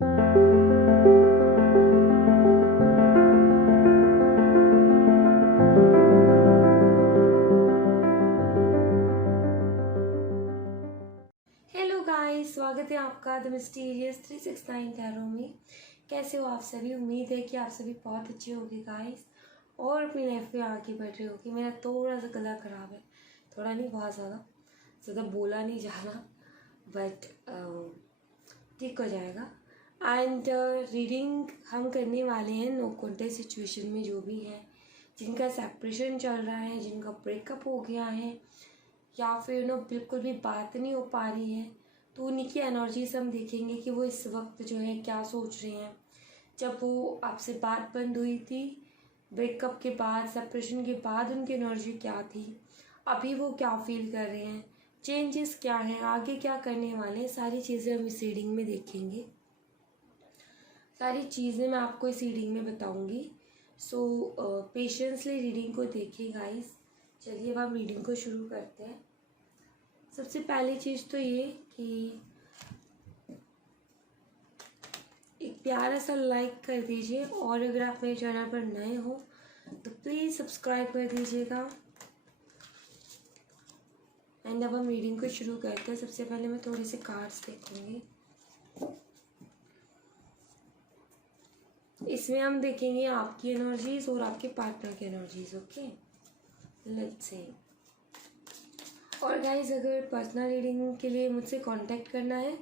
Hello guys, स्वागत है आपका द मिस्टीरियस 369 टैरो में। कैसे हो आप सभी? उम्मीद है कि आप सभी बहुत अच्छे होंगे गाइस, और अपनी लाइफ में आगे बढ़ रहे होगे। मेरा थोड़ा सा गला ख़राब है, थोड़ा नहीं बहुत ज़्यादा बोला नहीं जा रहा, बट ठीक हो जाएगा। एंड रीडिंग हम करने वाले हैं नो कॉन्टेक्ट सिचुएशन में जो भी है, जिनका सेपरेशन चल रहा है, जिनका ब्रेकअप हो गया है, या फिर बिल्कुल भी बात नहीं हो पा रही है, तो उन्हीं की एनर्जीज हम देखेंगे कि वो इस वक्त जो है क्या सोच रहे हैं। जब वो आपसे बात बंद हुई थी, ब्रेकअप के बाद, सेपरेशन के बाद उनकी एनर्जी क्या थी, अभी वो क्या फील कर रहे हैं, चेंजेस क्या हैं, आगे क्या करने वाले हैं, सारी चीज़ें हम इस रीडिंग में देखेंगे। सारी चीज़ें मैं आपको इस रीडिंग में बताऊंगी। सो पेशेंसली रीडिंग को देखिए गाइस। चलिए अब हम रीडिंग को शुरू करते हैं। सबसे पहली चीज़ तो ये कि एक प्यारा सा लाइक कर दीजिए, और अगर आप मेरे चैनल पर नए हो तो प्लीज़ सब्सक्राइब कर दीजिएगा। एंड अब हम रीडिंग को शुरू करते हैं। सबसे पहले मैं थोड़े से कार्ड्स देखूंगी। इसमें हम देखेंगे आपकी एनर्जीज और आपके पार्टनर की एनर्जीज। Okay, let's see. और गाइज, अगर पर्सनल रीडिंग के लिए मुझसे कांटेक्ट करना है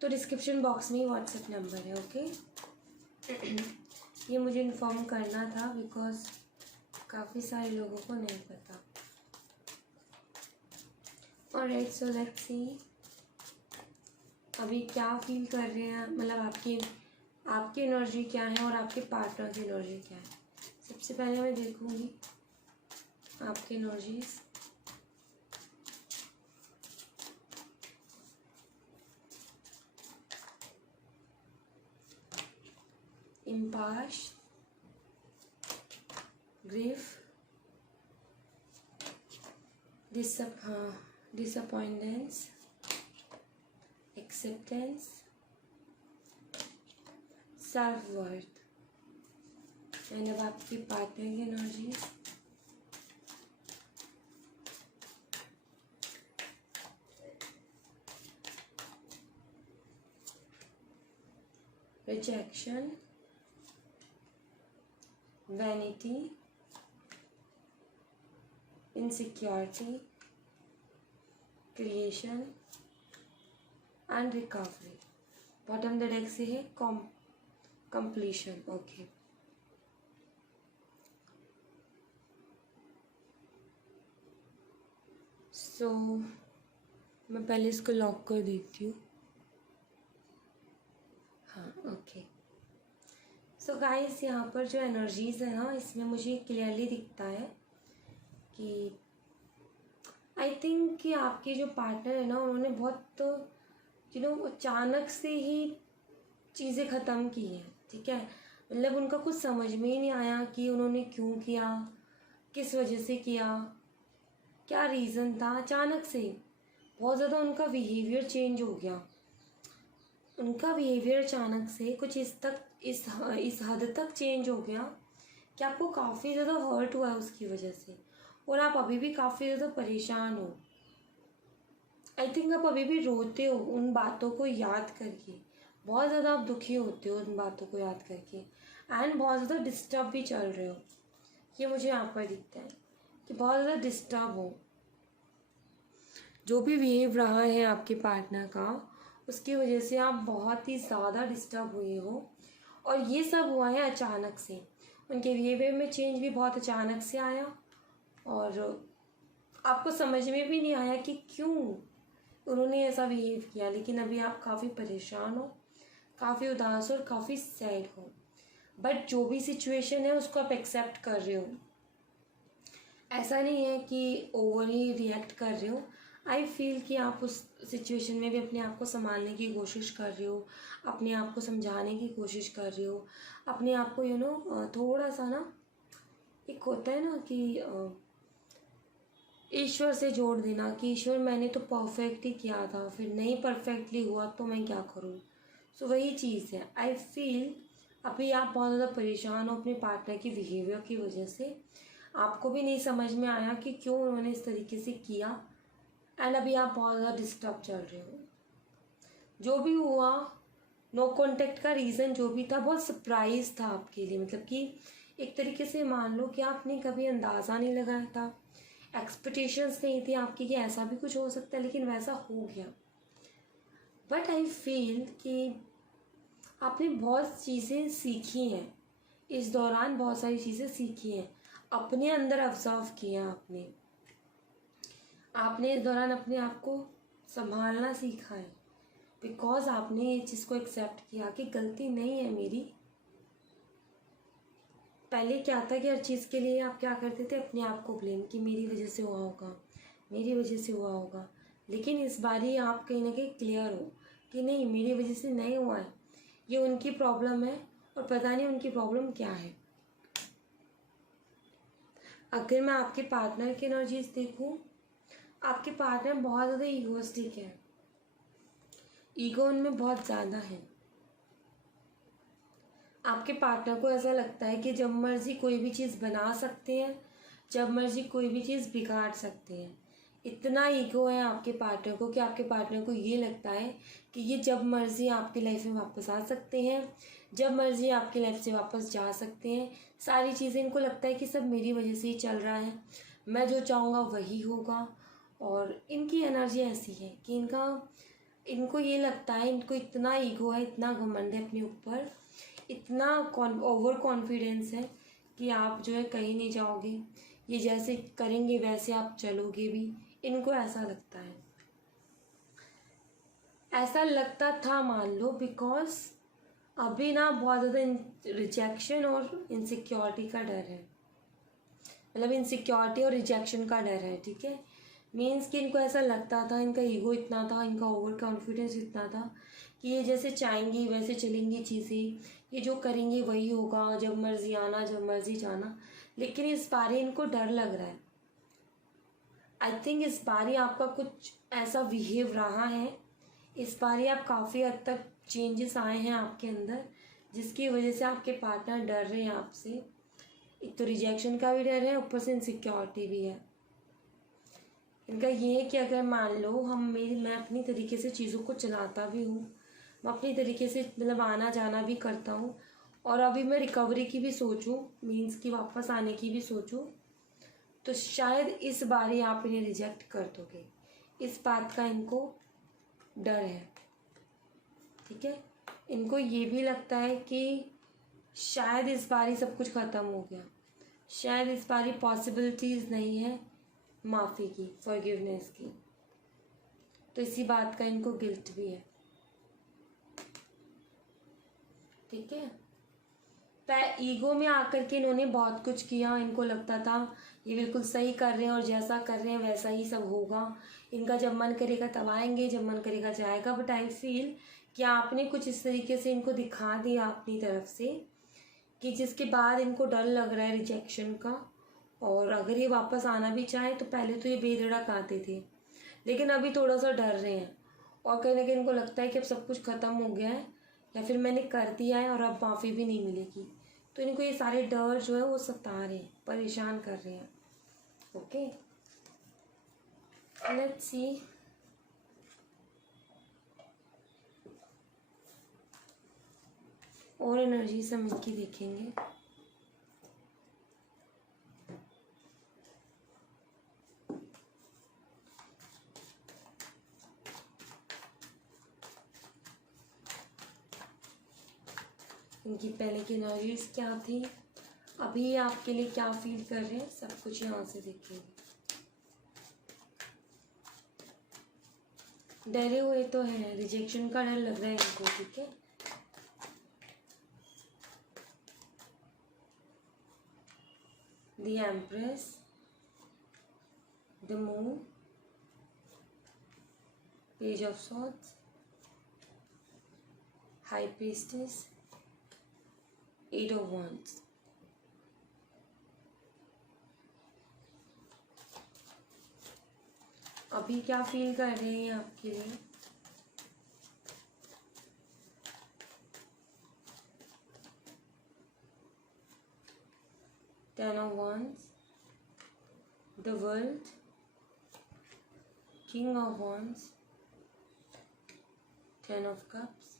तो डिस्क्रिप्शन बॉक्स में व्हाट्सएप नंबर है। ओके ये मुझे इन्फॉर्म करना था बिकॉज काफ़ी सारे लोगों को नहीं पता। ऑलराइट, सो लेट्स सी अभी क्या फील कर रहे हैं, मतलब आपकी एनर्जी क्या है और आपके पार्टनर की एनर्जी क्या है। सबसे पहले मैं देखूंगी आपकी एनर्जीज। इम्पास्ट, grief, disappointments, acceptance, self worth. And अब आपके पार्टनर की energies. Rejection, vanity, insecurity, creation and recovery. Bottom the deck से है कंप्लीशन। ओके, सो मैं पहले इसको लॉक कर देती हूँ। हाँ, ओके। सो गाइस, यहाँ पर जो एनर्जीज है ना, इसमें मुझे क्लियरली दिखता है कि आई थिंक कि आपके जो पार्टनर है ना, उन्होंने बहुत अचानक से ही चीज़ें ख़त्म की हैं। ठीक है, मतलब उनका कुछ समझ में ही नहीं आया कि उन्होंने क्यों किया, किस वजह से किया, क्या रीज़न था। अचानक से बहुत ज़्यादा उनका बिहेवियर चेंज हो गया। उनका बिहेवियर अचानक से कुछ इस हद तक चेंज हो गया कि आपको काफ़ी ज़्यादा हर्ट हुआ है उसकी वजह से, और आप अभी भी काफ़ी ज़्यादा परेशान हो। आई थिंक आप अभी भी रोते हो उन बातों को याद करके, बहुत ज़्यादा आप दुखी होते हो उन बातों को याद करके, एंड बहुत ज़्यादा डिस्टर्ब भी चल रहे हो। ये मुझे यहाँ पर दिखता है कि बहुत ज़्यादा डिस्टर्ब हो। जो भी बिहेव रहा है आपके पार्टनर का, उसकी वजह से आप बहुत ही ज़्यादा डिस्टर्ब हुए हो, और ये सब हुआ है अचानक से। उनके बिहेवियर में चेंज भी बहुत अचानक से आया, और आपको समझ में भी नहीं आया कि क्यों उन्होंने ऐसा बिहेव किया। लेकिन अभी आप काफ़ी परेशान हो, काफ़ी उदास हो और काफ़ी सैड हो, बट जो भी सिचुएशन है उसको आप एक्सेप्ट कर रहे हो। ऐसा नहीं है कि ओवरली रिएक्ट कर रहे हो। आई फील कि आप उस सिचुएशन में भी अपने आप को संभालने की कोशिश कर रहे हो, अपने आप को समझाने की कोशिश कर रहे हो, अपने आप को थोड़ा सा ना, एक होता है ना कि ईश्वर से जोड़ देना कि ईश्वर, मैंने तो परफेक्ट ही किया था, फिर नहीं परफेक्टली हुआ तो मैं क्या करूँ। सो वही चीज़ है। आई फील अभी आप बहुत ज़्यादा परेशान हो अपने पार्टनर की बिहेवियर की वजह से। आपको भी नहीं समझ में आया कि क्यों उन्होंने इस तरीके से किया, एंड अभी आप बहुत ज़्यादा डिस्टर्ब चल रहे हो। जो भी हुआ, नो कॉन्टेक्ट का रीज़न जो भी था बहुत सरप्राइज था आपके लिए। मतलब कि एक तरीके से मान लो कि आपने कभी अंदाज़ा नहीं लगाया था, एक्सपेक्टेशंस नहीं थी आपकी कि ऐसा भी कुछ हो सकता है, लेकिन वैसा हो गया। बट आई फील कि आपने बहुत चीज़ें सीखी हैं इस दौरान, बहुत सारी चीज़ें सीखी हैं, अपने अंदर ऑब्जर्व किया आपने इस दौरान अपने आप को संभालना सीखा है, बिकॉज आपने ये चीज़ को एक्सेप्ट किया कि गलती नहीं है मेरी। पहले क्या था कि हर चीज़ के लिए आप क्या करते थे, अपने आप को ब्लेम कि मेरी वजह से हुआ होगा, मेरी वजह से हुआ होगा। लेकिन इस बार ही आप कहीं ना कहीं क्लियर हो कि नहीं, मेरी वजह से नहीं हुआ है, ये उनकी प्रॉब्लम है और पता नहीं उनकी प्रॉब्लम क्या है। अगर मैं आपके पार्टनर की एनर्जीज देखूं, आपके पार्टनर बहुत ज़्यादा ईगोइस्टिक है, ईगो उनमें बहुत ज़्यादा है। आपके पार्टनर को ऐसा लगता है कि जब मर्जी कोई भी चीज़ बना सकते हैं, जब मर्जी कोई भी चीज़ बिगाड़ सकते हैं। इतना ईगो है आपके पार्टनर को कि आपके पार्टनर को ये लगता है कि ये जब मर्जी आपकी लाइफ में वापस आ सकते हैं, जब मर्जी आपकी लाइफ से वापस जा सकते हैं। सारी चीज़ें इनको लगता है कि सब मेरी वजह से ही चल रहा है, मैं जो चाहूँगा वही होगा। और इनकी एनर्जी ऐसी है कि इनको ये लगता है, इनको इतना ईगो है, इतना घमंड है अपने ऊपर, इतना ओवर कॉन्फिडेंस है कि आप जो है कहीं नहीं जाओगे, ये जैसे करेंगे वैसे आप चलोगे भी। इनको ऐसा लगता है, ऐसा लगता था मान लो, बिकॉज अभी ना बहुत ज़्यादा रिजेक्शन और इनसिक्योरिटी का डर है। मतलब इनसिक्योरिटी और रिजेक्शन का डर है, ठीक है। मीन्स कि इनको ऐसा लगता था, इनका ईगो इतना था, इनका ओवर कॉन्फिडेंस इतना था कि ये जैसे चाहेंगी वैसे चलेंगी चीज़ें, ये जो करेंगी वही होगा, जब मर्जी आना जब मर्जी जाना। लेकिन इस बार इनको डर लग रहा है। आई थिंक इस बार आपका कुछ ऐसा बिहेव रहा है, इस बार आप काफ़ी हद तक चेंजेस आए हैं आपके अंदर, जिसकी वजह से आपके पार्टनर डर रहे हैं आपसे। एक तो रिजेक्शन का भी डर है, ऊपर से इनसिक्योरिटी भी है। इनका ये है कि अगर मान लो मैं अपनी तरीके से चीज़ों को चलाता भी हूँ, मैं अपनी तरीके से मतलब आना जाना भी करता हूँ, और अभी मैं रिकवरी की भी सोचूं, मीन्स कि वापस आने की भी सोचूं, तो शायद इस बार ही आप इन्हें रिजेक्ट कर दोगे। इस बात का इनको डर है, ठीक है। इनको ये भी लगता है कि शायद इस बार ही सब कुछ ख़त्म हो गया, शायद इस बार ही पॉसिबिलिटीज़ नहीं है माफ़ी की, फॉरगिवनेस की। तो इसी बात का इनको गिल्ट भी है, ठीक है। ईगो में आकर के इन्होंने बहुत कुछ किया, इनको लगता था ये बिल्कुल सही कर रहे हैं और जैसा कर रहे हैं वैसा ही सब होगा, इनका जब मन करेगा तब आएंगे, जब मन करेगा जाएगा। बट आई फील कि आपने कुछ इस तरीके से इनको दिखा दिया अपनी तरफ से कि जिसके बाद इनको डर लग रहा है रिजेक्शन का। और अगर ये वापस आना भी चाहे तो पहले तो ये बेधड़क आते थे, लेकिन अभी थोड़ा सा डर रहे हैं, और कहीं ना कहीं इनको लगता है कि अब सब कुछ ख़त्म हो गया है, या फिर मैंने कर दिया है और अब माफ़ी भी नहीं मिलेगी। तो इनको ये सारे डर जो है वो सता रहे हैं, परेशान कर रहे हैं। Okay, let's see. और एनर्जी से हम इनकी देखेंगे। इनकी पहले की एनर्जीज क्या थी, अभी आपके लिए क्या फील कर रहे हैं, सब कुछ यहाँ से देखेंगे। डरे हुए तो हैं, रिजेक्शन का डर लग रहा है इनको, ठीक है। The empress, the moon, page of swords, high priestess, eight of wands। अभी क्या फील कर रहे हैं आपके लिए, 10 of Wands, the World, King of Wands, 10 of Cups,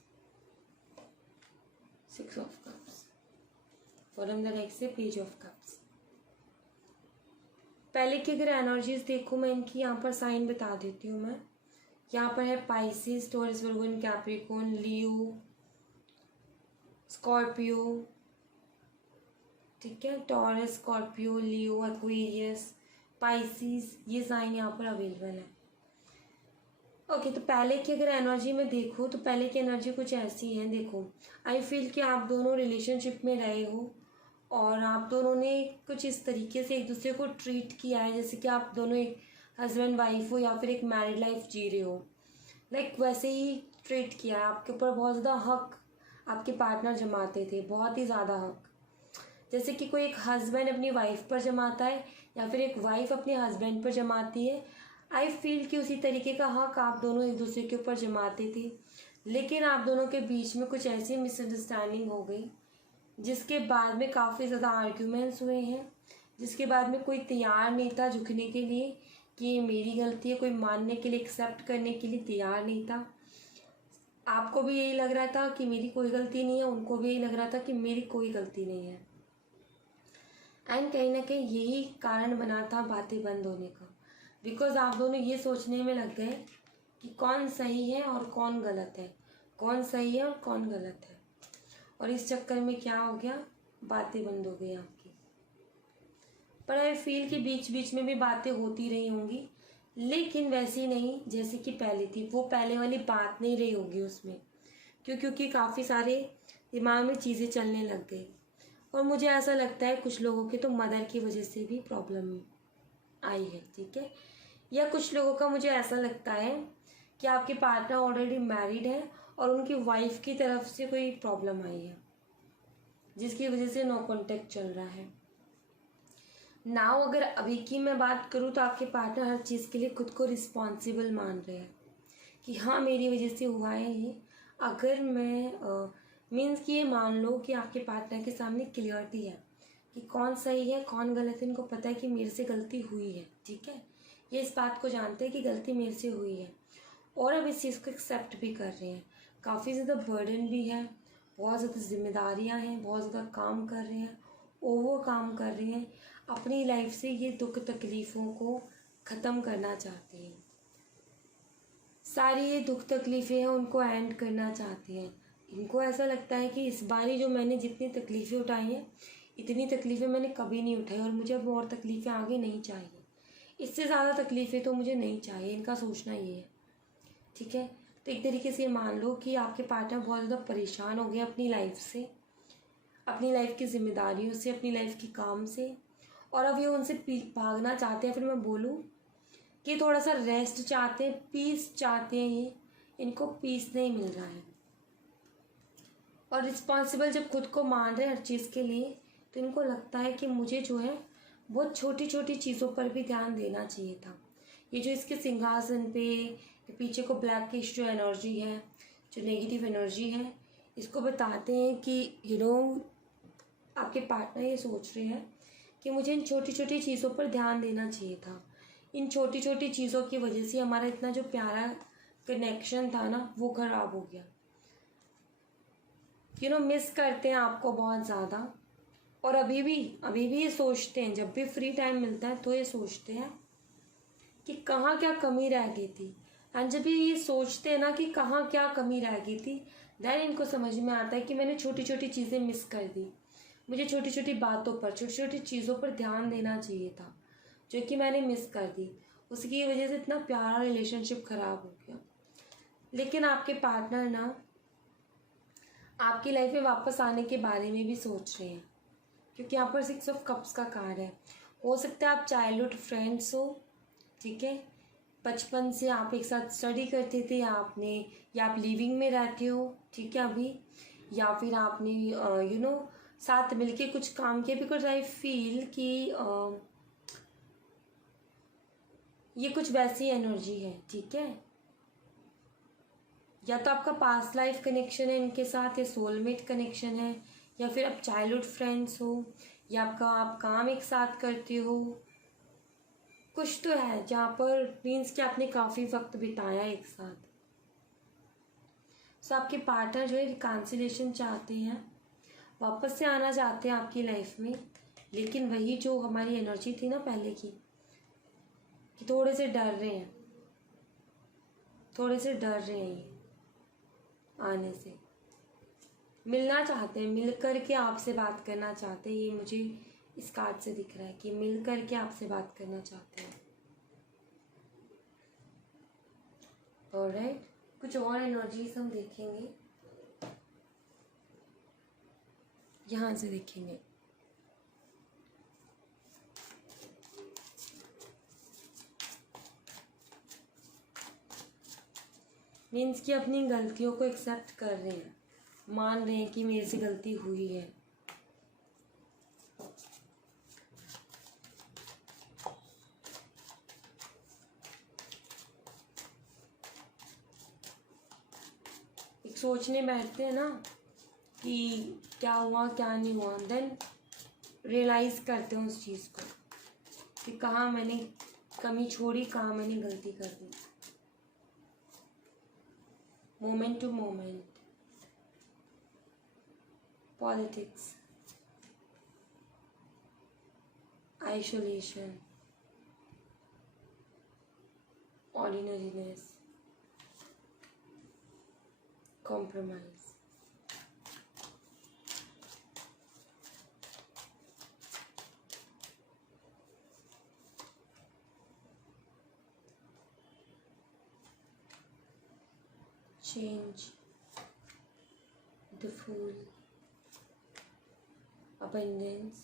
6 of Cups, bottom the deck से पेज ऑफ कप्स। पहले की अगर एनर्जीज देखो मैं इनकी यहाँ पर साइन बता देती हूँ। मैं यहाँ पर है पाइसिस, टॉरस, वर्गो, कैप्रिकॉर्न, लियो, स्कॉर्पियो, ठीक है, टॉरस, स्कॉर्पियो, लियो, एक्वेरियस, पाइसिस, ये साइन यहाँ पर अवेलेबल है। ओके तो पहले की अगर एनर्जी में देखो तो पहले की एनर्जी कुछ ऐसी है। देखो आई फील कि आप दोनों रिलेशनशिप में रहे हो और आप दोनों ने कुछ इस तरीके से एक दूसरे को ट्रीट किया है जैसे कि आप दोनों एक हस्बैंड वाइफ हो या फिर एक मैरिड लाइफ जी रहे हो, लाइक वैसे ही ट्रीट किया है। आपके ऊपर बहुत ज़्यादा हक आपके पार्टनर जमाते थे, बहुत ही ज़्यादा हक, जैसे कि कोई एक हस्बैंड अपनी वाइफ पर जमाता है या फिर एक वाइफ अपने हस्बैंड पर जमाती है। आई फील कि उसी तरीके का हक आप दोनों एक दूसरे के ऊपर जमाते थे, लेकिन आप दोनों के बीच में कुछ ऐसी मिसअंडरस्टैंडिंग हो गई जिसके बाद में काफ़ी ज़्यादा आर्ग्यूमेंट्स हुए हैं, जिसके बाद में कोई तैयार नहीं था झुकने के लिए कि ये मेरी गलती है, कोई मानने के लिए, एक्सेप्ट करने के लिए तैयार नहीं था। आपको भी यही लग रहा था कि मेरी कोई गलती नहीं है, उनको भी यही लग रहा था कि मेरी कोई गलती नहीं है। एंड कहीं ना कहीं यही कारण बना था बातें बंद होने का, बिकॉज आप दोनों ये सोचने में लग गए कि कौन सही है और कौन गलत है, कौन सही है और कौन गलत है, और इस चक्कर में क्या हो गया, बातें बंद हो गई आपकी। पर आई फील कि बीच बीच में भी बातें होती रही होंगी, लेकिन वैसी नहीं जैसे कि पहले थी। वो पहले वाली बात नहीं रही होगी उसमें, क्योंकि काफ़ी सारे दिमाग में चीज़ें चलने लग गई। और मुझे ऐसा लगता है कुछ लोगों के तो मदर की वजह से भी प्रॉब्लम आई है, ठीक है, या कुछ लोगों का मुझे ऐसा लगता है कि आपके पार्टनर ऑलरेडी मैरिड है और उनकी वाइफ की तरफ से कोई प्रॉब्लम आई है जिसकी वजह से नो कॉन्टेक्ट चल रहा है। नाउ अगर अभी की मैं बात करूँ तो आपके पार्टनर हर चीज़ के लिए खुद को रिस्पॉन्सिबल मान रहे हैं कि हाँ मेरी वजह से हुआ है ये। अगर मैं मीन्स कि ये मान लो कि आपके पार्टनर के सामने क्लियरिटी है कि कौन सही है कौन गलत है, इनको पता है कि मेरे से गलती हुई है, ठीक है, ये इस बात को जानते हैं कि गलती मेरे से हुई है और अब इस चीज़ को एक्सेप्ट भी कर रहे हैं। काफ़ी ज़्यादा बर्डन भी है, बहुत ज़्यादा जिम्मेदारियां हैं, बहुत ज़्यादा काम कर रहे हैं, ओवर काम कर रहे हैं, अपनी लाइफ से ये दुख तकलीफ़ों को ख़त्म करना चाहते हैं। सारी ये दुख तकलीफ़ें हैं उनको एंड करना चाहते हैं। इनको ऐसा लगता है कि इस बारी जो मैंने जितनी तकलीफ़ें उठाई हैं इतनी तकलीफ़ें मैंने कभी नहीं उठाई और मुझे अब और तकलीफ़ें आगे नहीं चाहिए, इससे ज़्यादा तकलीफ़ें तो मुझे नहीं चाहिए। इनका सोचना ये है, ठीक है। तो एक तरीके से मान लो कि आपके पार्टनर बहुत ज़्यादा परेशान हो गए अपनी लाइफ से, अपनी लाइफ की जिम्मेदारियों से, अपनी लाइफ के काम से, और अब ये उनसे भागना चाहते हैं। फिर मैं बोलूँ कि थोड़ा सा रेस्ट चाहते हैं, पीस चाहते हैं, ये इनको पीस नहीं मिल रहा है। और रिस्पॉन्सिबल जब खुद को मान रहे हैं हर चीज़ के लिए तो इनको लगता है कि मुझे जो है बहुत छोटी छोटी चीज़ों पर भी ध्यान देना चाहिए था। ये जो इसके सिंहासन पे पीछे को ब्लैकिश जो एनर्जी है, जो नेगेटिव एनर्जी है, इसको बताते हैं कि आपके पार्टनर ये सोच रहे हैं कि मुझे इन छोटी छोटी चीज़ों पर ध्यान देना चाहिए था। इन छोटी छोटी चीज़ों की वजह से हमारा इतना जो प्यारा कनेक्शन था ना वो ख़राब हो गया। मिस करते हैं आपको बहुत ज़्यादा, और अभी भी ये सोचते हैं, जब भी फ्री टाइम मिलता है तो ये सोचते हैं कि कहाँ क्या कमी रह गई थी। एंड जब ये सोचते हैं ना कि कहाँ क्या कमी रह गई थी, देन इनको समझ में आता है कि मैंने छोटी छोटी चीज़ें मिस कर दी, मुझे छोटी छोटी बातों पर, छोटी छोटी चीज़ों पर ध्यान देना चाहिए था जो कि मैंने मिस कर दी। उसकी वजह से इतना प्यारा रिलेशनशिप ख़राब हो गया। लेकिन आपके पार्टनर ना आपकी लाइफ में वापस आने के बारे में भी सोच रहे हैं, क्योंकि यहाँ पर 6 ऑफ कप्स का कार्ड है। हो सकता है आप चाइल्डहुड फ्रेंड्स हो, ठीक है, बचपन से आप एक साथ स्टडी करते थे, या आप लिविंग में रहते हो, ठीक है अभी, या फिर आपने साथ मिलके कुछ काम किया। बिकॉज आई फील कि ये कुछ वैसी एनर्जी है, ठीक है, या तो आपका पास्ट लाइफ कनेक्शन है इनके साथ, या सोलमेट कनेक्शन है, या फिर आप चाइल्डहुड फ्रेंड्स हो, या आप काम एक साथ करते हो, कुछ तो है जहाँ पर मीन्स कि आपने काफ़ी वक्त बिताया एक साथ। सो आपके पार्टनर जो है रिकॉन्सिलेशन चाहते हैं, वापस से आना चाहते हैं आपकी लाइफ में, लेकिन वही जो हमारी एनर्जी थी ना पहले की, कि थोड़े से डर रहे हैं, थोड़े से डर रहे हैं ये आने से। मिलना चाहते हैं, मिल कर के आपसे बात करना चाहते हैं, ये मुझे इस कार्ड से दिख रहा है कि मिल कर के आपसे बात करना चाहते हैं। ऑलराइट, कुछ और एनर्जीज हम देखेंगे, यहाँ से देखेंगे। मीन्स कि अपनी गलतियों को एक्सेप्ट कर रहे हैं, मान रहे हैं कि मेरे से गलती हुई है। एक सोचने बैठते हैं ना कि क्या हुआ क्या नहीं हुआ, देन रियलाइज़ करते हैं उस चीज़ को कि कहाँ मैंने कमी छोड़ी, कहाँ मैंने गलती कर दी। Moment to moment, politics, isolation, ordinariness, compromise. Change, the Fool, abundance,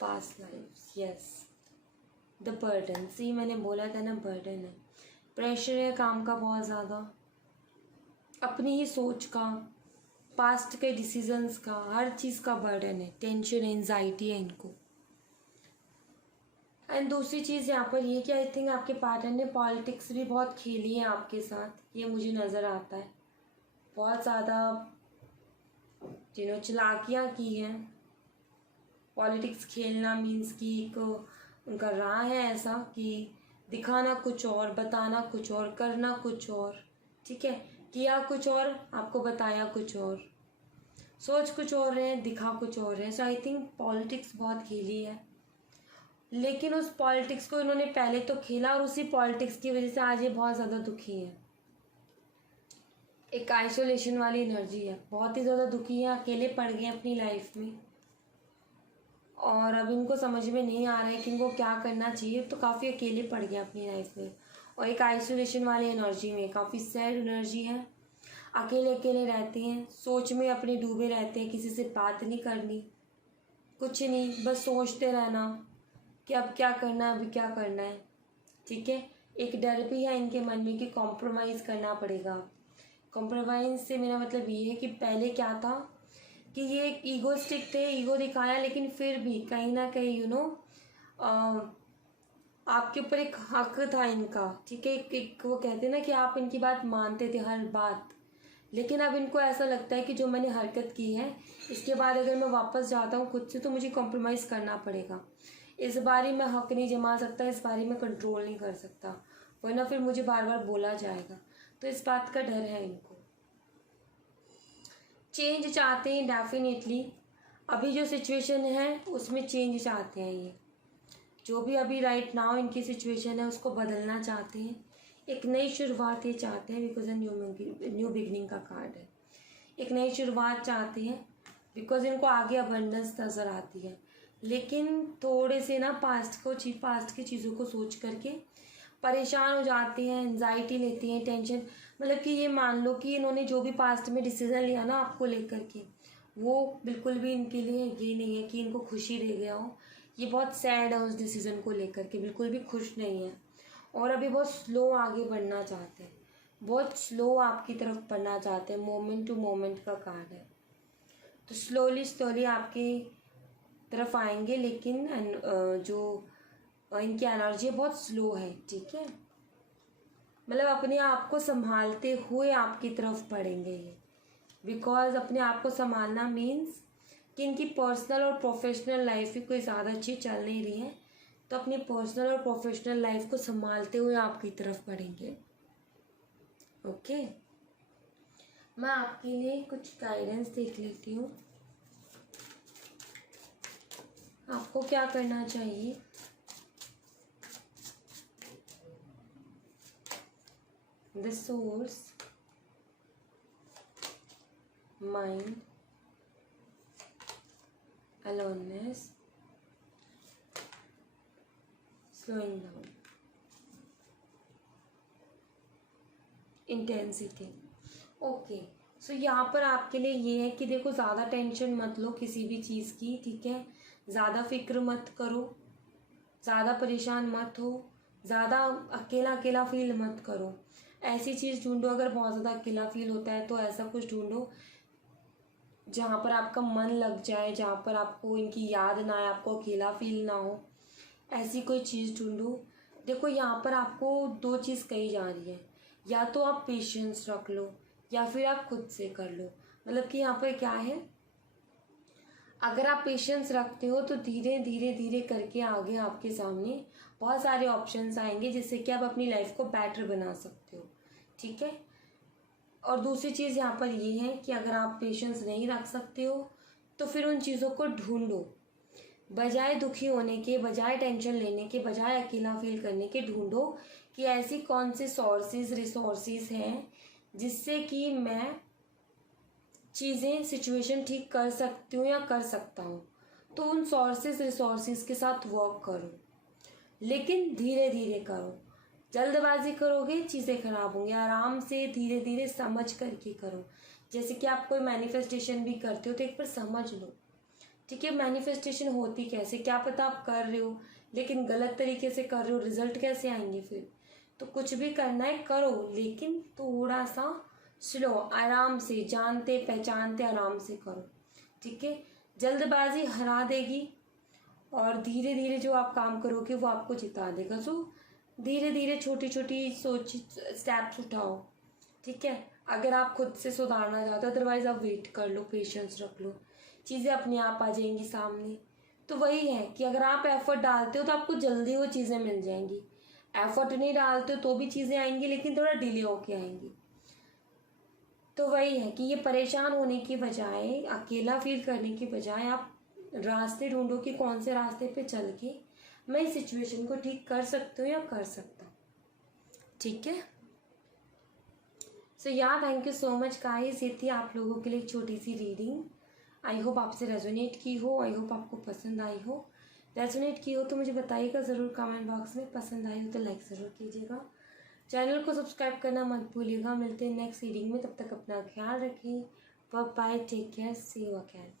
past lives, yes, the burden। See मैंने बोला था ना, बर्डन है, प्रेशर है काम का बहुत ज़्यादा, अपनी ही सोच का, पास्ट के डिसीजंस का, हर चीज़ का बर्डन है, टेंशन, एंजाइटी है इनको। एंड दूसरी चीज़ यहाँ पर ये कि आई थिंक आपके पार्टनर ने पॉलिटिक्स भी बहुत खेली है आपके साथ, ये मुझे नज़र आता है। बहुत ज़्यादा चालाकियाँ की हैं। पॉलिटिक्स खेलना मीन्स कि एक उनका राह है ऐसा कि दिखाना कुछ और, बताना कुछ और, करना कुछ और, ठीक है, किया कुछ और, आपको बताया कुछ और, सोच कुछ और है, दिखा कुछ और है। सो आई थिंक पॉलिटिक्स बहुत खेली है, लेकिन उस पॉलिटिक्स को इन्होंने पहले तो खेला और उसी पॉलिटिक्स की वजह से आज ये बहुत ज़्यादा दुखी है। एक आइसोलेशन वाली एनर्जी है, बहुत ही ज़्यादा दुखी है, अकेले पड़ गए अपनी लाइफ में और अब इनको समझ में नहीं आ रहा है कि इनको क्या करना चाहिए, तो काफ़ी अकेले पड़ गए अपनी लाइफ में और एक आइसोलेशन वाली एनर्जी में, काफ़ी सैड एनर्जी है, अकेले अकेले रहते हैं, सोच में अपने डूबे रहते हैं, किसी से बात नहीं करनी, कुछ नहीं, बस सोचते रहना कि अब क्या करना है, अभी क्या करना है, ठीक है। एक डर भी है इनके मन में कि कॉम्प्रोमाइज़ करना पड़ेगा। कॉम्प्रोमाइज़ से मेरा मतलब ये है कि पहले क्या था कि ये एक ईगोस्टिक थे, ईगो दिखाया, लेकिन फिर भी कहीं ना कहीं आपके ऊपर एक हक था इनका, ठीक है। एक वो कहते हैं ना कि आप इनकी बात मानते थे हर बात, लेकिन अब इनको ऐसा लगता है कि जो मैंने हरकत की है इसके बाद अगर मैं वापस जाता हूँ खुद से तो मुझे कॉम्प्रोमाइज़ करना पड़ेगा। इस बारी मैं हक नहीं जमा सकता, इस बारी मैं कंट्रोल नहीं कर सकता, वरना फिर मुझे बार बार बोला जाएगा। तो इस बात का डर है इनको। चेंज चाहते हैं डेफिनेटली, अभी जो सिचुएशन है उसमें चेंज चाहते हैं ये, जो भी अभी राइट नाउ इनकी सिचुएशन है उसको बदलना चाहते हैं, एक नई शुरुआत ये चाहते हैं, बिकॉज न्यू बिगनिंग का कार्ड है। एक नई शुरुआत चाहते हैं बिकॉज इनको आगे अबंडेंस नज़र आती है, लेकिन थोड़े से ना पास्ट की चीज़ों को सोच करके परेशान हो जाते हैं, एंजाइटी लेते हैं, टेंशन, मतलब कि ये मान लो कि इन्होंने जो भी पास्ट में डिसीज़न लिया ना आपको लेकर के, वो बिल्कुल भी इनके लिए ये नहीं है कि इनको खुशी दे गया हो। ये बहुत सैड है उस डिसीज़न को लेकर के, बिल्कुल भी खुश नहीं है और अभी बहुत स्लो आगे बढ़ना चाहते हैं, बहुत स्लो आपकी तरफ बढ़ना चाहते हैं। मोमेंट टू मोमेंट का कार्ड है, तो स्लोली आपकी तरफ आएंगे, लेकिन जो इनकी एनर्जी बहुत स्लो है, ठीक है, मतलब अपने आप को संभालते हुए आपकी तरफ बढ़ेंगे ये, बिकॉज अपने आप को संभालना मीन्स कि इनकी पर्सनल और प्रोफेशनल लाइफ भी कोई ज़्यादा अच्छी चल नहीं रही है, तो अपनी पर्सनल और प्रोफेशनल लाइफ को संभालते हुए आपकी तरफ बढ़ेंगे। ओके, मैं आपके लिए कुछ गाइडेंस देख लेती हूँ। आपको क्या करना चाहिए? The source, mind, aloneness, slowing down, intensity. Okay, so यहाँ पर आपके लिए ये है कि देखो, ज़्यादा टेंशन मत लो किसी भी चीज़ की, ठीक है। ज़्यादा फिक्र मत करो, ज़्यादा परेशान मत हो, ज़्यादा अकेला अकेला फील मत करो। ऐसी चीज़ ढूंढो, अगर बहुत ज़्यादा अकेला फील होता है तो ऐसा कुछ ढूंढो जहाँ पर आपका मन लग जाए, जहाँ पर आपको इनकी याद ना आए, आपको अकेला फील ना हो, ऐसी कोई चीज़ ढूंढो। देखो, यहाँ पर आपको दो चीज़ कही जा रही है, या तो आप पेशेंस रख लो या फिर आप खुद से कर लो। मतलब कि यहाँ पर क्या है, अगर आप पेशेंस रखते हो तो धीरे धीरे धीरे करके आगे आपके सामने बहुत सारे ऑप्शंस आएंगे जिससे कि आप अपनी लाइफ को बेटर बना सकते हो, ठीक है। और दूसरी चीज़ यहाँ पर ये है कि अगर आप पेशेंस नहीं रख सकते हो तो फिर उन चीज़ों को ढूंढो, बजाय दुखी होने के, बजाय टेंशन लेने के, बजाय अकेला फील करने के, ढूंढो कि ऐसी कौन से सोर्सेज रिसोर्सेज हैं जिससे कि मैं चीज़ें, सिचुएशन ठीक कर सकती हूँ या कर सकता हूँ। तो उन सोर्सेज रिसोर्सेज के साथ वर्क करो, लेकिन धीरे धीरे करो। जल्दबाजी करोगे चीज़ें खराब होंगी। आराम से धीरे धीरे समझ करके करो। जैसे कि आप कोई मैनिफेस्टेशन भी करते हो तो एक बार समझ लो, ठीक है, मैनिफेस्टेशन होती कैसे। क्या पता आप कर रहे हो लेकिन गलत तरीके से कर रहे हो, रिजल्ट कैसे आएंगे फिर। तो कुछ भी करना है करो, लेकिन थोड़ा सा स्लो, आराम से, जानते पहचानते आराम से करो, ठीक है। जल्दबाजी हरा देगी और धीरे धीरे जो आप काम करोगे वो आपको जिता देगा। सो धीरे धीरे छोटी छोटी सोच स्टेप्स उठाओ, ठीक है। अगर आप खुद से सुधारना चाहते हो, अदरवाइज आप वेट कर लो, पेशेंस रख लो, चीज़ें अपने आप आ जाएंगी सामने। तो वही है कि अगर आप एफर्ट डालते हो तो आपको जल्दी वो चीज़ें मिल जाएंगी। एफर्ट नहीं डालते हो तो भी चीज़ें आएंगी, लेकिन थोड़ा डिले होके आएंगी। तो वही है कि ये परेशान होने की बजाय, अकेला फील करने की बजाय आप रास्ते ढूंढो कि कौन से रास्ते पे चल के मैं इस सिचुएशन को ठीक कर सकती हूँ या कर सकता हूँ, ठीक है। So thank you so much guys. ये थी आप लोगों के लिए एक छोटी सी रीडिंग। आई होप आपसे रेजोनेट की हो, आई होप आपको पसंद आई हो। रेजोनेट की हो तो मुझे बताइएगा ज़रूर कमेंट बॉक्स में। पसंद आई हो तो लाइक ज़रूर कीजिएगा, चैनल को सब्सक्राइब करना मत भूलिएगा। मिलते हैं नेक्स्ट रीडिंग में, तब तक अपना ख्याल रखें। Bye bye, take care, see you again.